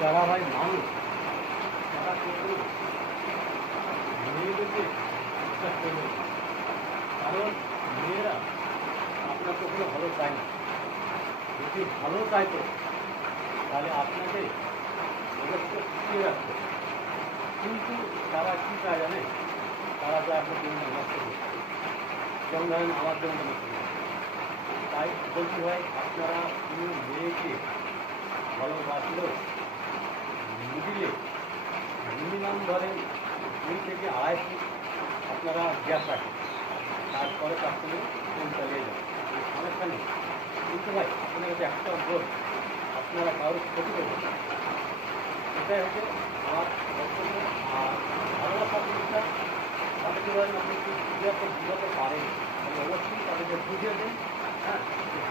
যারা ভাই মানুষ তারা কিন্তু মেয়েদেরকে বিশ্বাস করবে না। কারণ মেয়েরা আপনার কখনো ভালো চায় না। যদি ভালো চাইতো তাহলে আপনাকে যথেষ্ট শিখিয়ে রাখতো। কিন্তু তারা কী চায় জানে, তারা চায় আপনার জীবনটা নষ্ট করতে। যেমন ধরেন আমার জীবনটা নষ্ট করতে। তাই বলছি ভাই, আপনারা কোনো মেয়েকে ভালোবাসলেও মিডিলে মিনিমাম ধরেন 2 থেকে 2.5 ফুট আপনারা গ্যাপ রাখেন, তারপরে তার সঙ্গে ফোন চালিয়ে যান, সমস্যা নেই। কিন্তু ভাই আপনার কাছে একটা বোধ, আপনারা কারোর ক্ষতি করবেন না। এটাই হচ্ছে আমার বক্তব্য। আর ভালোবাসা জিনিসটা তাদেরকে ধরেন আপনি বুঝাতে পারেন, তাহলে অবশ্যই তাদেরকে বুঝিয়ে দিন। হ্যাঁ, ভালো